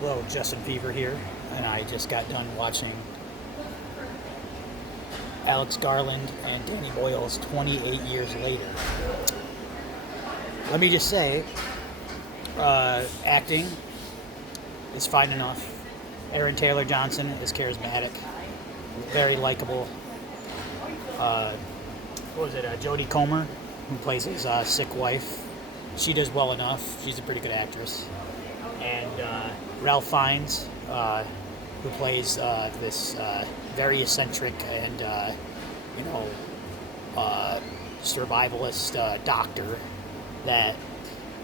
Hello, Justin Fever here, and I just got done watching Alex Garland and Danny Boyle's 28 Years Later. Let me just say, acting is fine enough. Aaron Taylor Johnson is charismatic, very likable. What was it? Jodie Comer, who plays his sick wife. She does well enough. She's a pretty good actress. And Ralph Fiennes, who plays this very eccentric and you know survivalist doctor that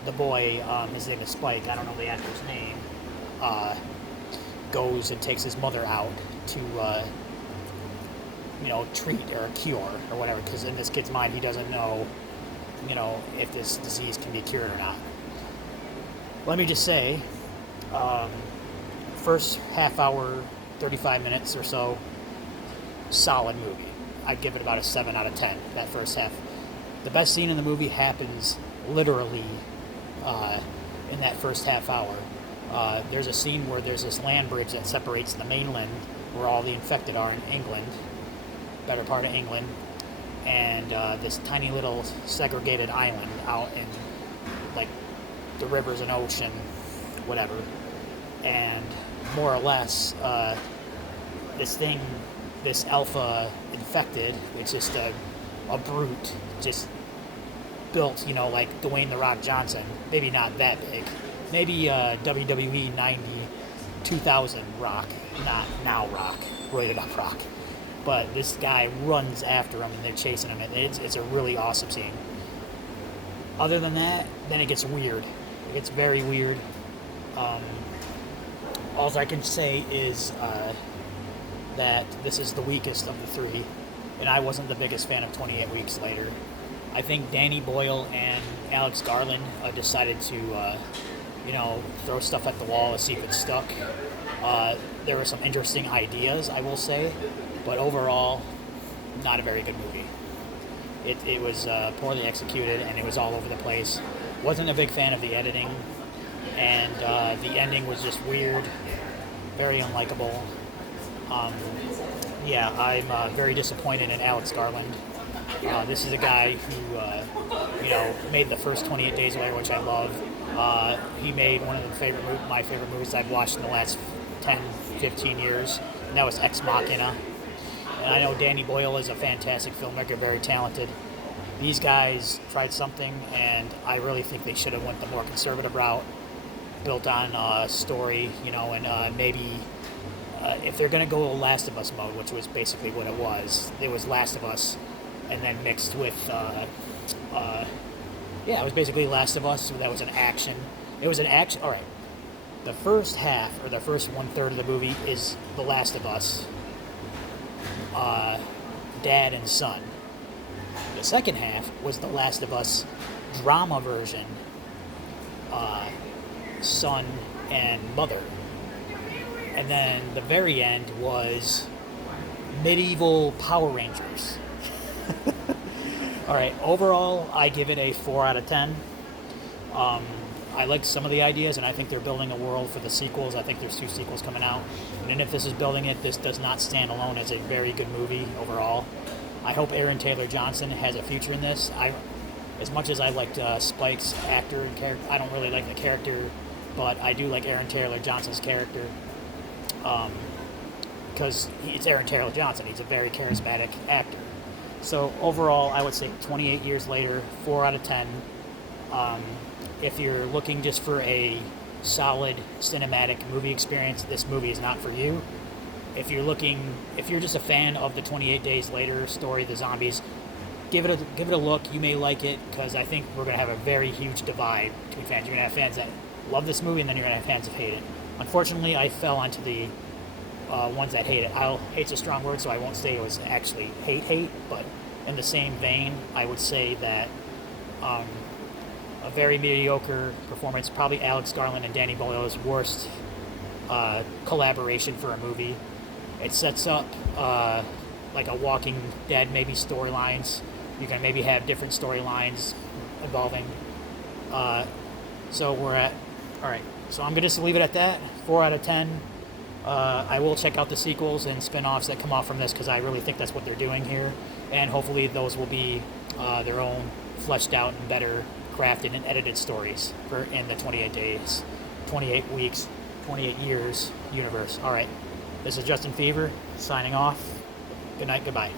the boy, his name is Spike. I don't know the actor's name. Uh, Goes and takes his mother out to treat or cure or whatever. Because in this kid's mind, he doesn't know if this disease can be cured or not. Let me just say, um, first half hour, 35 minutes or so, solid movie. I'd give it about a 7 out of 10, that first half. The best scene in the movie happens literally uh, in that first half hour. There's a scene where there's this land bridge that separates the mainland, where all the infected are in England, better part of England, and this tiny little segregated island out in like the rivers and ocean, whatever. And more or less, this thing, this alpha infected, it's just a brute, just built, like Dwayne the Rock Johnson. Maybe not that big. Maybe WWE 90 2000 Rock, not now Rock, rated up Rock. But this guy runs after him and they're chasing him. And it's a really awesome scene. Other than that, then it gets weird. It gets very weird. Um, all I can say is that this is the weakest of the three, and I wasn't the biggest fan of 28 Weeks Later. I think Danny Boyle and Alex Garland decided to, throw stuff at the wall to see if it stuck. There were some interesting ideas, I will say, but overall, not a very good movie. It was poorly executed, and it was all over the place. Wasn't a big fan of the editing, and the ending was just weird, very unlikable. Um, yeah, I'm very disappointed in Alex Garland. This is a guy who, made the first 28 Days Later, which I love. He made one of my favorite movies I've watched in the last 10, 15 years, and that was Ex Machina. And I know Danny Boyle is a fantastic filmmaker, very talented. These guys tried something, and I really think they should have went the more conservative route, built on story, and maybe if they're going to go Last of Us mode, which was basically what it was Last of Us, and then mixed with, it was basically Last of Us, so that was an action. It was an action, alright. The first half, or the first one-third of the movie is The Last of Us, dad and son. The second half was The Last of Us drama version, son and mother. And then the very end was medieval Power Rangers. Alright, overall, I give it a 4 out of 10. I liked some of the ideas, and I think they're building a world for the sequels. I think there's 2 sequels coming out. And if this is building it, this does not stand alone as a very good movie overall. I hope Aaron Taylor Johnson has a future in this. As much as I liked Spike's actor and character, I don't really like the character, but I do like Aaron Taylor Johnson's character. Because it's Aaron Taylor Johnson. He's a very charismatic actor. So overall, I would say 28 Years Later, 4 out of 10. If you're looking just for a solid cinematic movie experience, this movie is not for you. If you're just a fan of the 28 Days Later story, the zombies, give it a look. You may like it, because I think we're gonna have a very huge divide between fans. You're gonna have fans that love this movie, and then you're gonna have fans that hate it. Unfortunately, I fell onto the ones that hate it. Hate's a strong word, so I won't say it was actually hate, but in the same vein, I would say that a very mediocre performance, probably Alex Garland and Danny Boyle's worst collaboration for a movie. It sets up like a Walking Dead maybe storylines. You can maybe have different storylines involving. So we're at All right, so I'm gonna just leave it at that. 4 out of 10. I will check out the sequels and spin-offs that come off from this because I really think that's what they're doing here, and hopefully those will be their own fleshed out and better crafted and edited stories for in the 28 days, 28 weeks, 28 years universe. All right, this is Justin Fever signing off. Good night, goodbye.